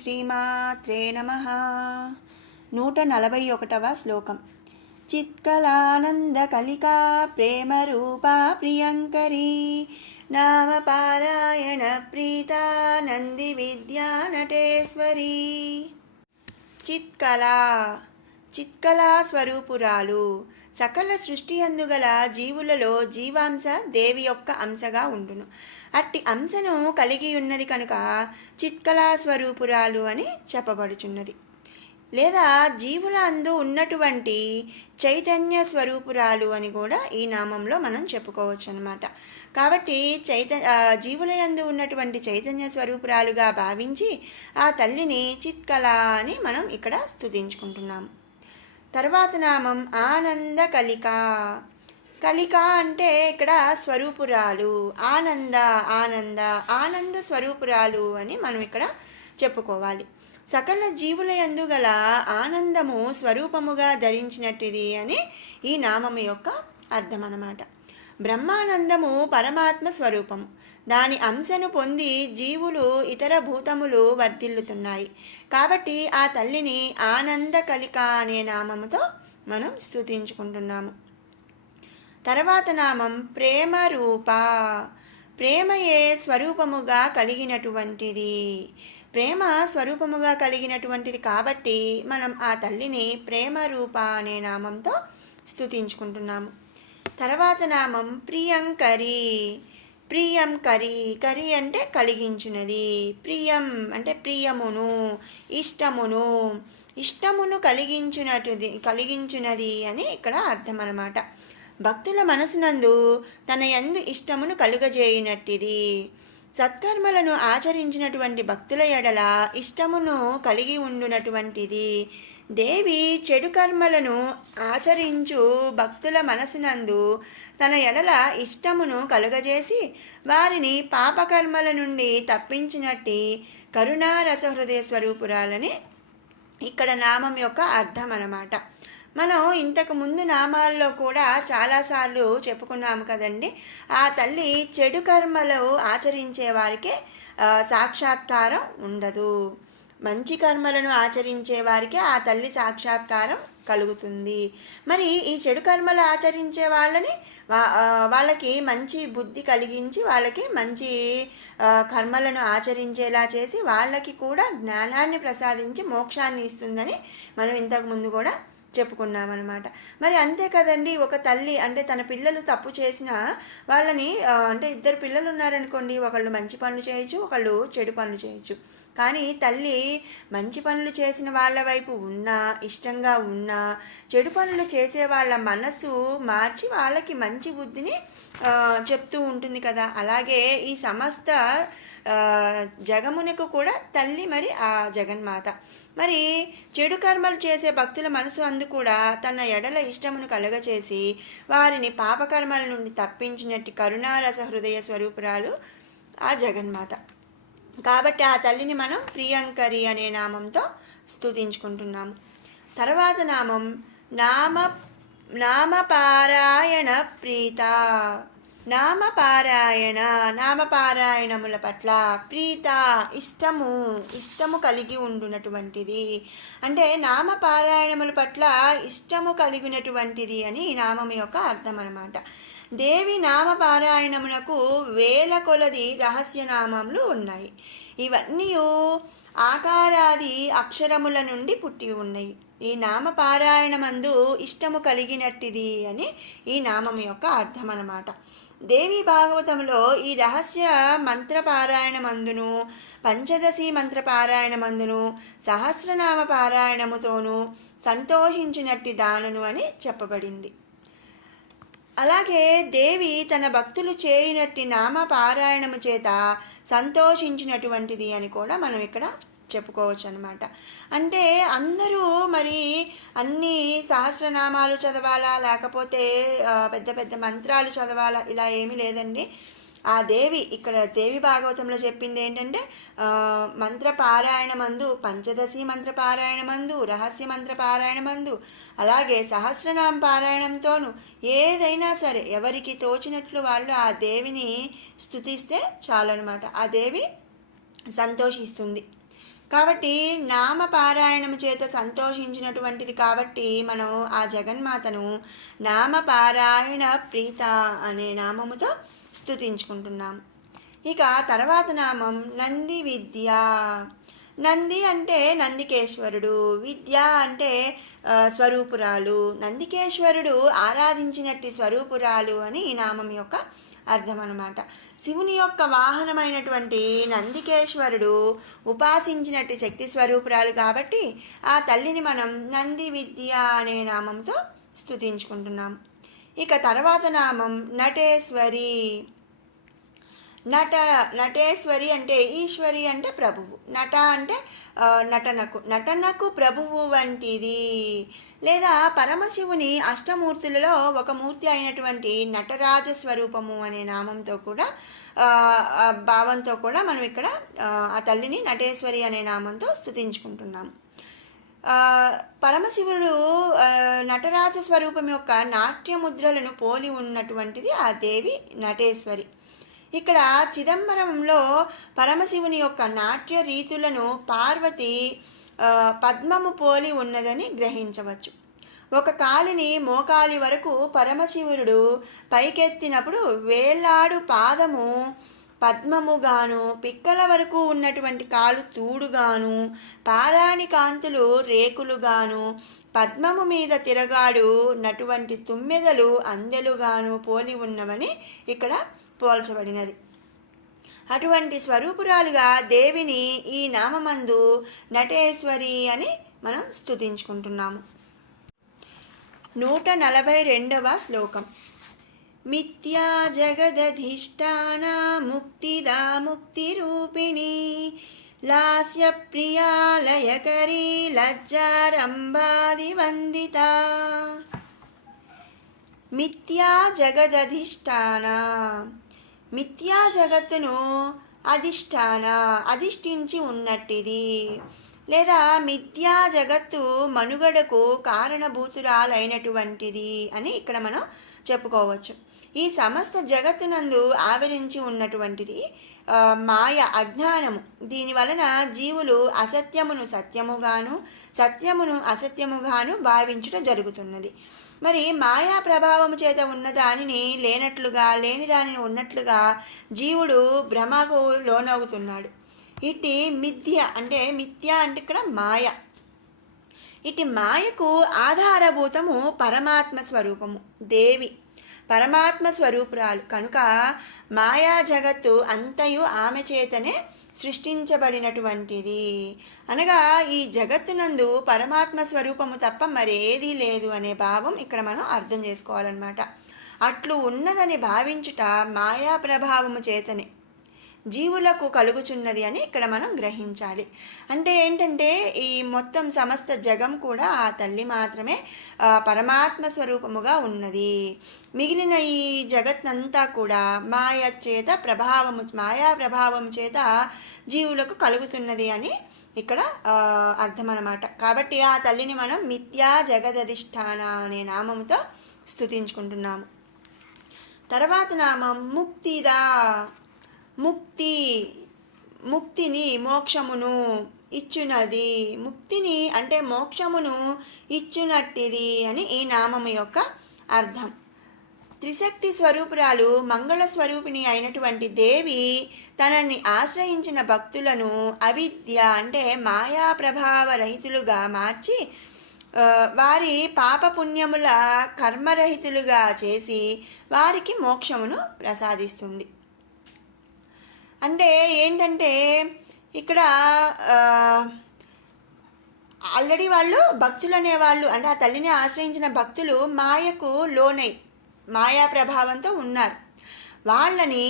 శ్రీమాత్రే నమః. 141వ శ్లోకం. చిత్కలానందకలికా ప్రేమరూపా ప్రియంకరీ నామపారాయణ ప్రీతా నంది విద్యా నటేశ్వరీ. చిత్కళా స్వరూపురాలు, సకల సృష్టి అందుగల జీవులలో జీవాంశ దేవి యొక్క అంశగా ఉండును. అట్టి అంశను కలిగి ఉన్నది కనుక చిత్కళా స్వరూపురాలు అని చెప్పబడుచున్నది. లేదా జీవుల అందు ఉన్నటువంటి చైతన్య స్వరూపురాలు అని కూడా ఈ నామంలో మనం చెప్పుకోవచ్చు అన్నమాట. కాబట్టి జీవుల యందు ఉన్నటువంటి చైతన్య స్వరూపురాలుగా భావించి ఆ తల్లిని చిత్కళ అని మనం ఇక్కడ స్తుతించుకుంటున్నాము. తర్వాత నామం ఆనంద కలిక. కలిక అంటే ఇక్కడ స్వరూపురాలు, ఆనంద స్వరూపురాలు అని మనం ఇక్కడ చెప్పుకోవాలి. సకల జీవుల యందు గల ఆనందము స్వరూపముగా ధరించినట్టిది అని ఈ నామము యొక్క అర్థం అన్నమాట. బ్రహ్మానందము పరమాత్మ స్వరూపము. దాని అంశను పొంది జీవులు ఇతర భూతములు వర్ధిల్లుతున్నాయి. కాబట్టి ఆ తల్లిని ఆనంద కలిక అనే నామముతో మనం స్తుతించుకుంటున్నాము. తర్వాత నామం ప్రేమ రూప. ప్రేమయే స్వరూపముగా కలిగినటువంటిది. ప్రేమ స్వరూపముగా కలిగినటువంటిది కాబట్టి మనం ఆ తల్లిని ప్రేమ రూప అనే నామంతో స్తుతించుకుంటున్నాము. తర్వాత నామం ప్రియంకరి. కరి అంటే కలిగించున్నది. ప్రియం అంటే ప్రియమును, ఇష్టమును కలిగించున్నది అని ఇక్కడ అర్థం అన్నమాట. భక్తుల మనసునందు తన యందు ఇష్టమును కలుగజేయునట్టిది. సత్కర్మలను ఆచరించినటువంటి భక్తుల ఎడల ఇష్టమును కలిగి ఉండునటువంటిది. దేవి చెడు కర్మలను ఆచరించు భక్తుల మనసునందు తన ఎడల ఇష్టమును కలుగజేసి వారిని పాపకర్మల నుండి తప్పించినట్టి కరుణారస హృదయ స్వరూపురాలని ఇక్కడ నామం యొక్క అర్థం అన్నమాట. మనం ఇంతకు ముందు నామాల్లో కూడా చాలాసార్లు చెప్పుకున్నాము కదండి. ఆ తల్లి చెడు కర్మలు ఆచరించే వారికి సాక్షాత్కారం ఉండదు. మంచి కర్మలను ఆచరించే వారికి ఆ తల్లి సాక్షాత్కారం కలుగుతుంది. మరి ఈ చెడు కర్మలు ఆచరించే వాళ్ళకి మంచి బుద్ధి కలిగించి వాళ్ళకి మంచి కర్మలను ఆచరించేలా చేసి వాళ్ళకి కూడా జ్ఞానాన్ని ప్రసాదించి మోక్షాన్ని ఇస్తుందని మనం ఇంతకు ముందు కూడా చెప్పుకున్నామన్నమాట. మరి అంతే కదండి, ఒక తల్లి అంటే తన పిల్లలు తప్పు చేసినా వాళ్ళని అంటే ఇద్దరు పిల్లలు ఉన్నారనుకోండి, ఒకళ్ళు మంచి పనులు చేయొచ్చు, ఒకళ్ళు చెడు పనులు చేయొచ్చు. కానీ తల్లి మంచి పనులు చేసిన వాళ్ళ వైపు ఉన్నా, ఇష్టంగా ఉన్నా, చెడు పనులు చేసే వాళ్ళ మనసు మార్చి వాళ్ళకి మంచి బుద్ధిని చెప్తూ ఉంటుంది కదా. అలాగే ఈ సమస్త జగమునకు కూడా తల్లి మరి ఆ జగన్మాత. మరి చెడు కర్మలు చేసే భక్తుల మనసు అందు కూడా తన ఎడల ఇష్టమును కలుగచేసి వారిని పాపకర్మల నుండి తప్పించినట్టు కరుణారస హృదయ స్వరూపురాలు ఆ జగన్మాత. కాబట్టి ఆ తల్లిని మనం ప్రియంకరి అనే నామంతో స్తుతించుకుంటున్నాము. తర్వాత నామం నామపారాయణ ప్రీత. నామపారాయణముల పట్ల ప్రీత ఇష్టము కలిగి ఉండునటువంటిది. అంటే నామపారాయణముల పట్ల ఇష్టము కలిగినటువంటిది అని ఈ నామం యొక్క అర్థం అన్నమాట. దేవి నామపారాయణమునకు వేల కొలది రహస్యనామములు ఉన్నాయి. ఇవన్నీ ఆకారాది అక్షరముల నుండి పుట్టి ఉన్నాయి. ఈ నామపారాయణమందు ఇష్టము కలిగినట్టిది అని ఈ నామం యొక్క అర్థం అన్నమాట. దేవి భాగవతంలో ఈ రహస్య మంత్రపారాయణమందును, పంచదశి మంత్రపారాయణమందును, సహస్రనామ పారాయణముతోనూ సంతోషించినట్టి దానను అని చెప్పబడింది. అలాగే దేవి తన భక్తులు చేయునట్టి నామ పారాయణము చేత సంతోషించినటువంటిది అని కూడా మనం ఇక్కడ చెప్పుకోవచ్చు అనమాట. అంటే అందరూ మరి అన్ని సహస్రనామాలు చదవాలా, లేకపోతే పెద్ద పెద్ద మంత్రాలు చదవాలా, ఇలా ఏమీ లేదండి. ఆ దేవి ఇక్కడ దేవి భాగవతంలో చెప్పింది ఏంటంటే మంత్రపారాయణమందు, పంచదశి మంత్రపారాయణమందు, రహస్య మంత్రపారాయణమందు, అలాగే సహస్రనామ పారాయణంతోనూ ఏదైనా సరే ఎవరికి తోచినట్లు వాళ్ళు ఆ దేవిని స్తుతిస్తే చాలన్నమాట. ఆ దేవి సంతోషిస్తుంది. కాబట్టి నామపారాయణము చేత సంతోషించినటువంటిది కాబట్టి మనం ఆ జగన్మాతను నామపారాయణ ప్రీత అనే నామముతో స్తుతించుకుంటున్నాం. ఇక తర్వాత నామం నంది విద్య. నంది అంటే నందికేశ్వరుడు, విద్య అంటే స్వరూపురాలు, నందికేశ్వరుడు ఆరాధించినట్టి స్వరూపురాలు అని ఈ నామం యొక్క అర్థం అన్నమాట. శివుని యొక్క వాహనమైనటువంటి నందికేశ్వరుడు ఉపాసించినట్టి శక్తి స్వరూపురాలు కాబట్టి ఆ తల్లిని మనం నంది విద్య అనే నామంతో స్తుతించుకుంటున్నాం. ఇక తర్వాత నామం నటేశ్వరి. నటేశ్వరి అంటే ఈశ్వరి అంటే ప్రభువు, నట అంటే నటనకు ప్రభువు వంటిది. లేదా పరమశివుని అష్టమూర్తులలో ఒక మూర్తి అయినటువంటి నటరాజ స్వరూపము అనే నామంతో కూడా భావంతో కూడా మనం ఇక్కడ ఆ తల్లిని నటేశ్వరి అనే నామంతో స్తుతించుకుంటున్నాం. పరమశివుడు నటరాజ స్వరూపం యొక్క నాట్యముద్రలను పోలి ఉన్నటువంటిది ఆ దేవి నటేశ్వరి. ఇక్కడ చిదంబరంలో పరమశివుని యొక్క నాట్య రీతులను పార్వతి పద్మము పోలి ఉన్నదని గ్రహించవచ్చు. ఒక కాలిని మోకాలి వరకు పరమశివుడు పైకెత్తినప్పుడు వేళ్లాడు పాదము పద్మముగాను, పిక్కల వరకు ఉన్నటువంటి కాలు తూడుగాను, పారాణి కాంతులు రేకులుగాను, పద్మము మీద తిరగాడు నటువంటి తుమ్మెదలు అందెలుగాను పోలి ఉన్నవని ఇక్కడ పోల్చబడినది. అటువంటి స్వరూపురాలుగా దేవిని ఈ నామమందు నటేశ్వరి అని మనం స్తుతించుకుంటున్నాము. 142వ శ్లోకం. మిథ్యా జగదధిష్టాన ముక్తిదా ముక్తిరూపిణి లాస్య ప్రియాలయకరీ లజ్జారంభాది వందిత. మిథ్యా జగదధిష్టాన, మిథ్యా జగత్తును అధిష్ఠించి ఉన్నట్టిది, లేదా మిథ్యా జగత్తు మనుగడకు కారణభూతురాలైనటువంటిది అని ఇక్కడ మనం చెప్పుకోవచ్చు. ఈ సమస్త జగత్తునందు ఆవరించి ఉన్నటువంటిది మాయ, అజ్ఞానము. దీని వలన జీవులు అసత్యమును సత్యముగాను, సత్యమును అసత్యముగాను భావించుట జరుగుతున్నది. మరి మాయా ప్రభావము చేత ఉన్న దానిని లేనట్లుగా, లేని దానిని ఉన్నట్లుగా జీవుడు భ్రమకు లోనవుతున్నాడు. ఇటు మిథ్య అంటే ఇక్కడ మాయ. ఇటు మాయకు ఆధారభూతము పరమాత్మ స్వరూపము దేవి, పరమాత్మ స్వరూపురాలు కనుక మాయా జగత్తు అంతయు ఆమె చేతనే సృష్టించబడినటువంటిది. అనగా ఈ జగత్తునందు పరమాత్మ స్వరూపము తప్ప మరేదీ లేదు అనే భావం ఇక్కడ మనం అర్థం చేసుకోవాలన్నమాట. అట్లు ఉన్నదని భావించుట మాయా ప్రభావము చేతనే జీవులకు కలుగుచున్నది అని ఇక్కడ మనం గ్రహించాలి. అంటే ఏంటంటే ఈ మొత్తం సమస్త జగం కూడా ఆ తల్లి మాత్రమే పరమాత్మ స్వరూపముగా ఉన్నది. మిగిలిన ఈ జగత్నంతా కూడా మాయా ప్రభావము చేత జీవులకు కలుగుతున్నది అని ఇక్కడ అర్థం అన్నమాట. కాబట్టి ఆ తల్లిని మనం మిథ్యా జగదధిష్టాన అనే నామంతో స్తుతించుకుంటున్నాము. తర్వాత నామం ముక్తిదా. ముక్తిని మోక్షమును ఇచ్చునది, ముక్తిని అంటే మోక్షమును ఇచ్చునట్టిది అని ఈ నామము యొక్క అర్థం. త్రిశక్తి స్వరూపురాలు మంగళ స్వరూపిణి అయినటువంటి దేవి తనని ఆశ్రయించిన భక్తులను అవిద్య అంటే మాయా ప్రభావ రహితులుగా మార్చి వారి పాపపుణ్యముల కర్మరహితులుగా చేసి వారికి మోక్షమును ప్రసాదిస్తుంది. అంటే ఏంటంటే ఇక్కడ ఆల్రెడీ వాళ్ళు భక్తులు అనేవాళ్ళు, అంటే ఆ తల్లిని ఆశ్రయించిన భక్తులు మాయకు లోనై మాయా ప్రభావంతో ఉన్నారు. వాళ్ళని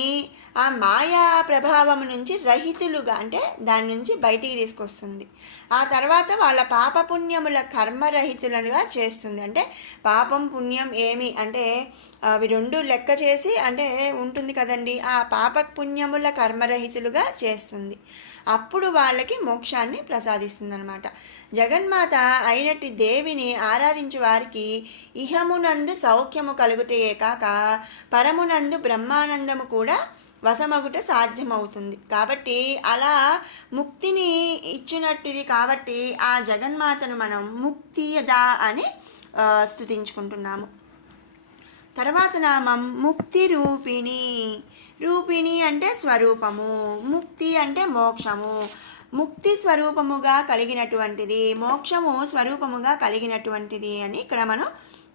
ఆ మాయా ప్రభావం నుంచి రహితులుగా అంటే దాని నుంచి బయటికి తీసుకొస్తుంది. ఆ తర్వాత వాళ్ళ పాపపుణ్యముల కర్మరహితులుగా చేస్తుంది. అంటే పాపం పుణ్యం ఏమి అంటే అవి రెండు లెక్క చేసి అంటే ఉంటుంది కదండి, ఆ పాప పుణ్యముల కర్మరహితులుగా చేస్తుంది. అప్పుడు వాళ్ళకి మోక్షాన్ని ప్రసాదిస్తుంది అనమాట. జగన్మాత అయినట్టి దేవిని ఆరాధించే వారికి ఇహమునందు సౌఖ్యము కలుగుటయే కాక పరమునందు బ్రహ్మానందము కూడా వశమగుట సాధ్యమవుతుంది. కాబట్టి అలా ముక్తిని ఇచ్చు ఇచ్చినట్టుది కాబట్టి ఆ జగన్మాతను మనం ముక్తియద అని స్తుతించుకుంటున్నాము. తర్వాత నామం ముక్తి రూపిణి. రూపిణి అంటే స్వరూపము, ముక్తి అంటే మోక్షము. ముక్తి స్వరూపముగా కలిగినటువంటిది, మోక్షము స్వరూపముగా కలిగినటువంటిది అని ఇక్కడ మనం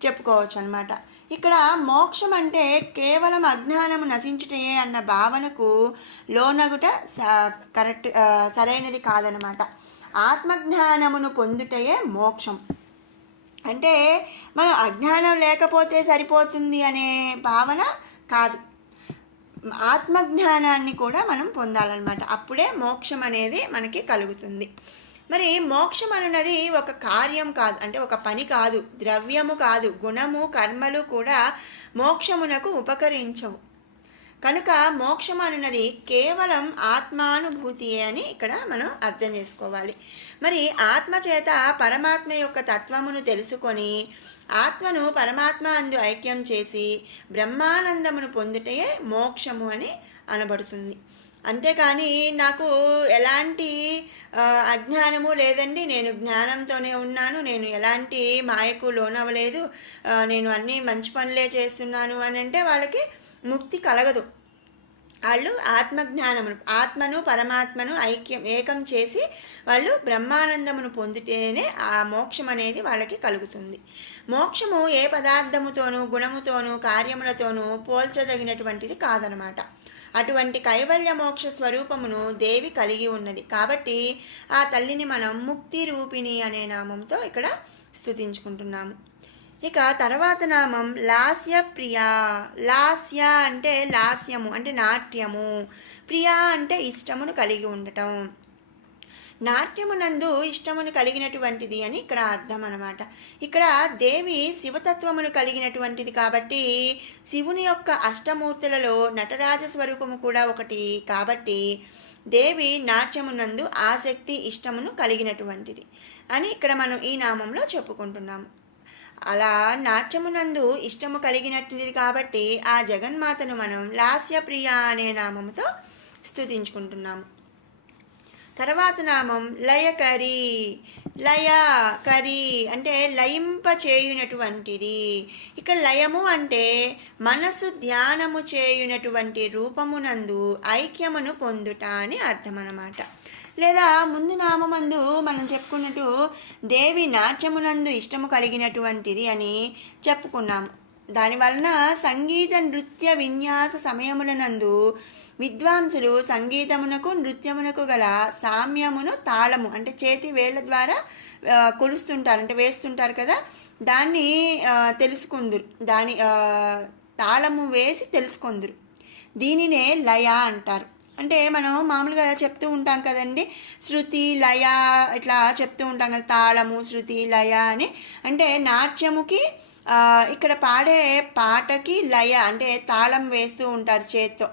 చెప్పుకోవచ్చు అనమాట. ఇక్కడ మోక్షం అంటే కేవలం అజ్ఞానము నశించుటే అన్న భావనకు లోనగుట సరైనది కాదనమాట. ఆత్మజ్ఞానమును పొందుటయే మోక్షం. అంటే మనం అజ్ఞానం లేకపోతే సరిపోతుంది అనే భావన కాదు, ఆత్మజ్ఞానాన్ని కూడా మనం పొందాలన్నమాట. అప్పుడే మోక్షం అనేది మనకి కలుగుతుంది. మరి మోక్షం అనున్నది ఒక కార్యం కాదు, అంటే ఒక పని కాదు, ద్రవ్యము కాదు, గుణము కర్మలు కూడా మోక్షమునకు ఉపకరించవు. కనుక మోక్షం అనున్నది కేవలం ఆత్మానుభూతియే అని ఇక్కడ మనం అర్థం చేసుకోవాలి. మరి ఆత్మ చేత పరమాత్మ యొక్క తత్వమును తెలుసుకొని ఆత్మను పరమాత్మ అందు ఐక్యం చేసి బ్రహ్మానందమును పొందుటే మోక్షము అని అనబడుతుంది. అంతేకాని నాకు ఎలాంటి అజ్ఞానము లేదండి, నేను జ్ఞానంతోనే ఉన్నాను, నేను ఎలాంటి మాయకు లోనవ్వలేదు, నేను అన్నీ మంచి పనులే చేస్తున్నాను అని అంటే వాళ్ళకి ముక్తి కలగదు. వాళ్ళు ఆత్మజ్ఞానమును, ఆత్మను పరమాత్మను ఏకం చేసి వాళ్ళు బ్రహ్మానందమును పొందితేనే ఆ మోక్షం అనేది వాళ్ళకి కలుగుతుంది. మోక్షము ఏ పదార్థముతోనూ గుణముతోనూ కార్యములతోనూ పోల్చదగినటువంటిది కాదనమాట. అటువంటి కైవల్య మోక్ష స్వరూపమును దేవి కలిగి ఉన్నది కాబట్టి ఆ తల్లిని మనం ముక్తి రూపిణి అనే నామంతో ఇక్కడ స్తుతించుకుంటున్నాము. ఇక తర్వాత నామం లాస్య ప్రియ. లాస్య అంటే లాస్యము అంటే నాట్యము, ప్రియ అంటే ఇష్టమును కలిగి ఉండటం. నాట్యమునందు ఇష్టమును కలిగినటువంటిది అని ఇక్కడ అర్థం అన్నమాట. ఇక్కడ దేవి శివతత్వమును కలిగినటువంటిది కాబట్టి శివుని యొక్క అష్టమూర్తులలో నటరాజ స్వరూపము కూడా ఒకటి కాబట్టి దేవి నాట్యమునందు ఆసక్తి ఇష్టమును కలిగినటువంటిది అని ఇక్కడ మనం ఈ నామంలో చెప్పుకుంటున్నాము. అలా నాట్యమునందు ఇష్టము కలిగినటువంటిది కాబట్టి ఆ జగన్మాతను మనం లాస్యప్రియ అనే నామముతో స్తుతించుకుంటున్నాము. తర్వాత నామం లయకరి. లయ కరి అంటే లయింప చేయునటువంటిది. ఇక లయము అంటే మనసు ధ్యానము చేయునటువంటి రూపమునందు ఐక్యమును పొందుట అని అర్థం అన్నమాట. లేదా ముందు నామందు మనం చెప్పుకున్నట్టు దేవి నాట్యమునందు ఇష్టము కలిగినటువంటిది అని చెప్పుకున్నాము. దానివలన సంగీత నృత్య విన్యాస సమయములనందు విద్వాంసులు సంగీతమునకు నృత్యమునకు గల సామ్యమును తాళము అంటే చేతి వేళ్ల ద్వారా కొలుస్తుంటారు, అంటే వేస్తుంటారు కదా, దాన్ని తెలుసుకుందురు, దాని తాళము వేసి తెలుసుకుందురు. దీనినే లయ అంటారు. అంటే మనం మామూలుగా చెప్తూ ఉంటాం కదండి, శృతి లయ ఇట్లా చెప్తూ ఉంటాం కదా, తాళము శృతి లయ అని. అంటే నాట్యముకి ఇక్కడ పాడే పాటకి లయ అంటే తాళం వేస్తూ ఉంటారు చేత్తో,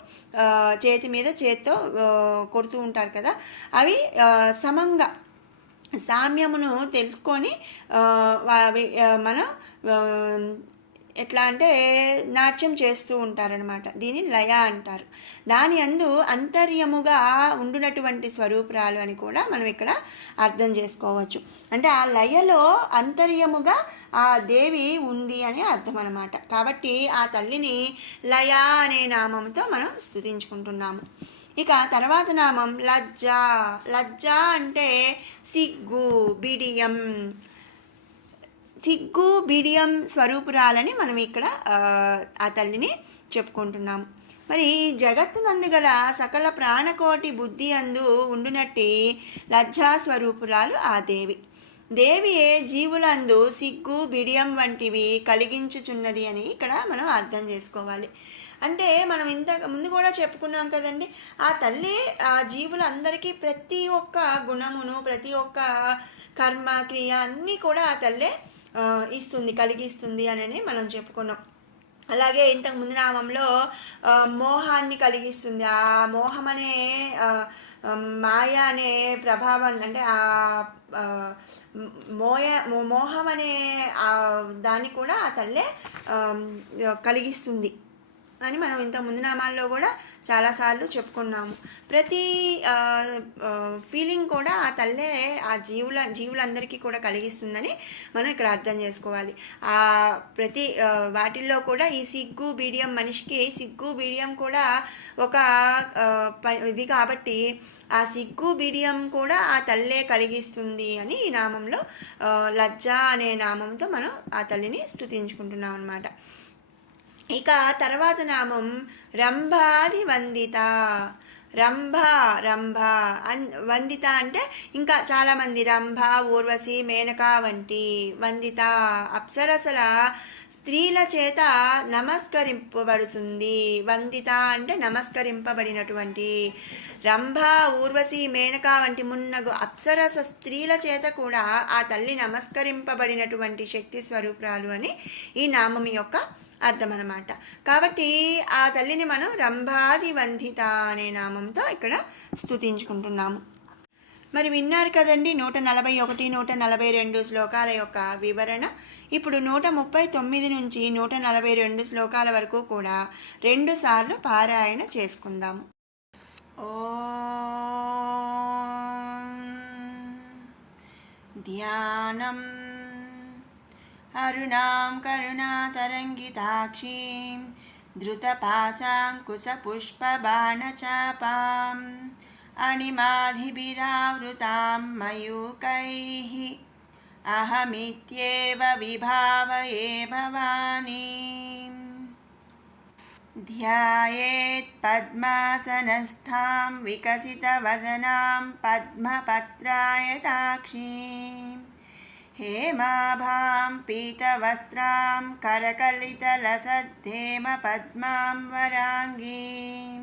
చేతి మీద చేత్తో కొడుతూ ఉంటారు కదా, అవి సమంగా సామ్యమును తెలుసుకొని మనం ఎట్లా అంటే నాట్యం చేస్తూ ఉంటారనమాట. దీన్ని లయ అంటారు. దాని అందు అంతర్యముగా ఉండునటువంటి స్వరూపురాలు అని కూడా మనం ఇక్కడ అర్థం చేసుకోవచ్చు. అంటే ఆ లయలో అంతర్యముగా ఆ దేవి ఉంది అని అర్థం అనమాట. కాబట్టి ఆ తల్లిని లయ అనే నామంతో మనం స్తుతించుకుంటున్నాము. ఇక తర్వాత నామం లజ్జ. లజ్జ అంటే సిగ్గు, బిడియం. సిగ్గు బిడియం స్వరూపురాలని మనం ఇక్కడ ఆ తల్లిని చెప్పుకుంటున్నాము. మరి జగత్తునందు గల సకల ప్రాణకోటి బుద్ధి అందు ఉండునట్టి లజ్జా స్వరూపురాలు ఆ దేవి. దేవియే జీవులందు సిగ్గు బిడియం వంటివి కలిగించుచున్నది అని ఇక్కడ మనం అర్థం చేసుకోవాలి. అంటే మనం ఇంత ముందు కూడా చెప్పుకున్నాం కదండి, ఆ తల్లి ఆ జీవులందరికీ ప్రతి ఒక్క గుణమును ప్రతి ఒక్క కర్మ క్రియ అన్నీ కూడా ఆ తల్లే ఇస్తుంది, కలిగిస్తుంది అని మనం చెప్పుకున్నాం. అలాగే ఇంతకు ముందు నామంలో మోహాన్ని కలిగిస్తుంది. ఆ మోహం అనే మాయ అనే ప్రభావం అంటే ఆ మోహం అనే దాన్ని కూడా ఆ తల్లే కలిగిస్తుంది. అని మనం ఇంత ముందు నామాల్లో కూడా చాలాసార్లు చెప్పుకున్నాము. ప్రతి ఫీలింగ్ కూడా ఆ తల్లే ఆ జీవులందరికీ కూడా కలిగిస్తుందని మనం ఇక్కడ అర్థం చేసుకోవాలి. ఆ ప్రతి వాటిల్లో కూడా ఈ సిగ్గు బీడియం, మనిషికి సిగ్గు బీడియం కూడా ఒక ఇది కాబట్టి ఆ సిగ్గు బిడియం కూడా ఆ తల్లే కలిగిస్తుంది అని ఈ నామంలో లజ్జ అనే నామంతో మనం ఆ తల్లిని స్తుతించుకుంటున్నాం అన్నమాట. ఇక తర్వాత నామం రంభాది వందిత. రంభ రంభ వందిత అంటే ఇంకా చాలామంది రంభ, ఊర్వశి, మేనక వంటి వందిత అప్సరసల స్త్రీల చేత నమస్కరింపబడుతుంది. వందిత అంటే నమస్కరింపబడినటువంటి. రంభ, ఊర్వశి, మేనక వంటి మున్నగు అప్సరస స్త్రీల చేత కూడా ఆ తల్లి నమస్కరింపబడినటువంటి శక్తి స్వరూపురాలు అని ఈ నామం యొక్క అర్థం అన్నమాట. కాబట్టి ఆ తల్లిని మనం రంభాది వందిత అనే నామంతో ఇక్కడ స్తుతించుకుంటున్నాము. మరి విన్నారు కదండి 141, 142 శ్లోకాల యొక్క వివరణ. ఇప్పుడు 139 నుంచి 142 శ్లోకాల వరకు కూడా 2 సార్లు పారాయణ చేసుకుందాము. ధ్యానం అరుణాం కరుణాతరంగితాక్షీం ధృతపాశాంకుశపుష్పబాణచాపాం అణిమాధిభిరావృతాం మయూకైః అహమిత్యేవ విభావయే భవానీం. ధ్యాయేత్ పద్మాసనస్థాం వికసితవదనాం పద్మపత్రాయతాక్షీం హేమాభాం పీతవస్త్రాం కరకలితలసద్ధేమ పద్మాం వరాంగీం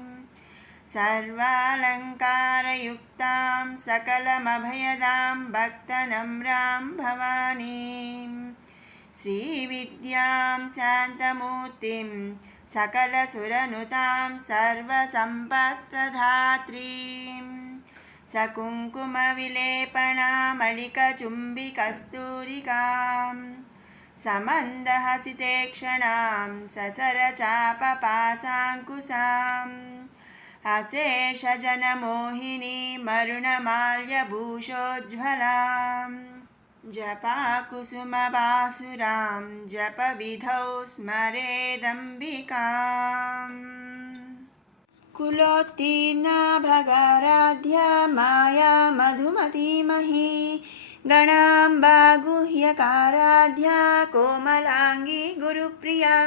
సర్వాలంకారయుక్తాం సకలమభయదాం భక్తనమ్రాం భవానీం శ్రీవిద్యాం శాంతమూర్తిం సకలసురనుతాం సర్వసంపత్ప్రదాత్రీం సకుంకుమవిలేపనామళికచుంబికస్తూరికాం సమందహసితేక్షణాం ససరచాపపాశాంకుశాం అశేషజనమోహినీమరుణమాల్యభూషోజ్వలాం జపాకుసుమబాసురాం జపవిధౌ స్మరేదంబికాం. కులోత్తీర్ణా భగారాధ్యా మాయా మధుమతీమహీ గణాంబా గుహ్యకారాధ్యా కోమలాంగీ గురుప్రియా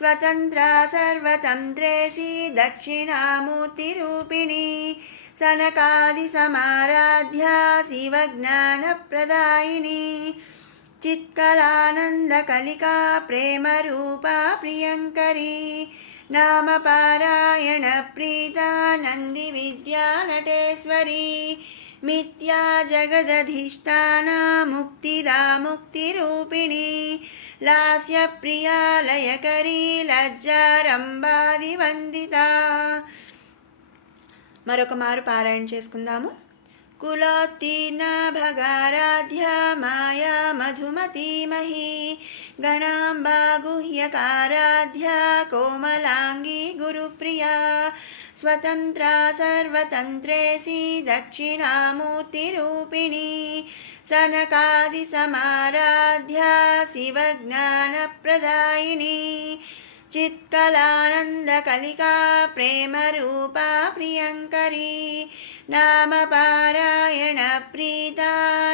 స్వతంత్రా సర్వతంత్రేసి దక్షిణామూర్తిరూపిణి సనకాది సమారాధ్యా శివజ్ఞానప్రదాయిని చిత్కలానందకలికా ప్రేమరూపా ప్రియంకరీ నామపారాయణ ప్రీతా నంది విద్యా నటేశ్వరీ మిథ్యా జగదధిష్టానా ముక్తిదా ముక్తిరూపిణి లాస్య ప్రియాలయకరీ లజ్జారంభాది వందిత. మరొక మారు పారాయణ చేసుకుందాము. కులోత్తీర్ణ భగారాధ్యా మాయా మధుమతీమహీ గణాంబా గుహ్యకారాధ్యా కోమలాంగీ గురుప్రియా స్వతంత్రా సర్వతంత్రేసి దక్షిణామూర్తిరూపిణి సనకాది సమారాధ్యా శివజ్ఞానప్రదాయిని చిత్కలానందకలికా ప్రేమరూపా ప్రియంకరీ నామపారాయణ ప్రీతా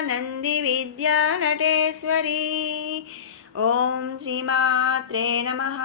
నంది విద్యా నటేశ్వరీ. ఓం శ్రీమాత్రే నమః.